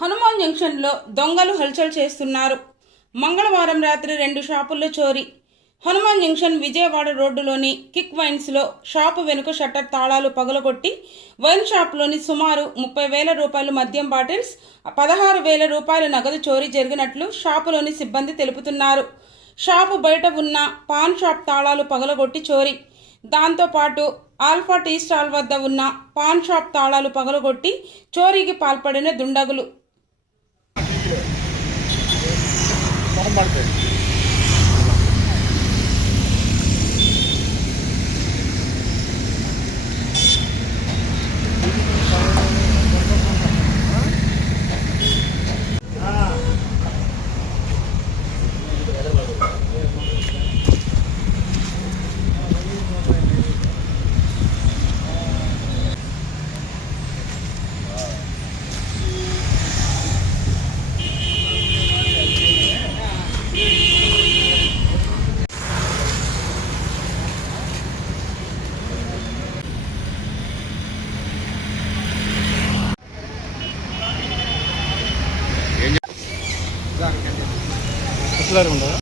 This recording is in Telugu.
హనుమాన్ జంక్షన్లో దొంగలు హల్చల్ చేస్తున్నారు. మంగళవారం రాత్రి 2 షాపుల్లో చోరీ. హనుమాన్ జంక్షన్ విజయవాడ రోడ్డులోని కిక్ వైన్స్లో షాపు వెనుక షట్టర్ తాళాలు పగలగొట్టి వైన్ షాప్లోని సుమారు 30,000 రూపాయల మద్యం బాటిల్స్, 16,000 రూపాయల నగదు చోరీ జరిగినట్లు షాపులోని సిబ్బంది తెలుపుతున్నారు. షాపు బయట ఉన్న పాన్ షాప్ తాళాలు పగలగొట్టి చోరీ. దాంతోపాటు ఆల్ఫా టీ స్టాల్ వద్ద ఉన్న పాన్ షాప్ తాళాలు పగలగొట్టి చోరీకి పాల్పడిన దుండగులు. ఉండదా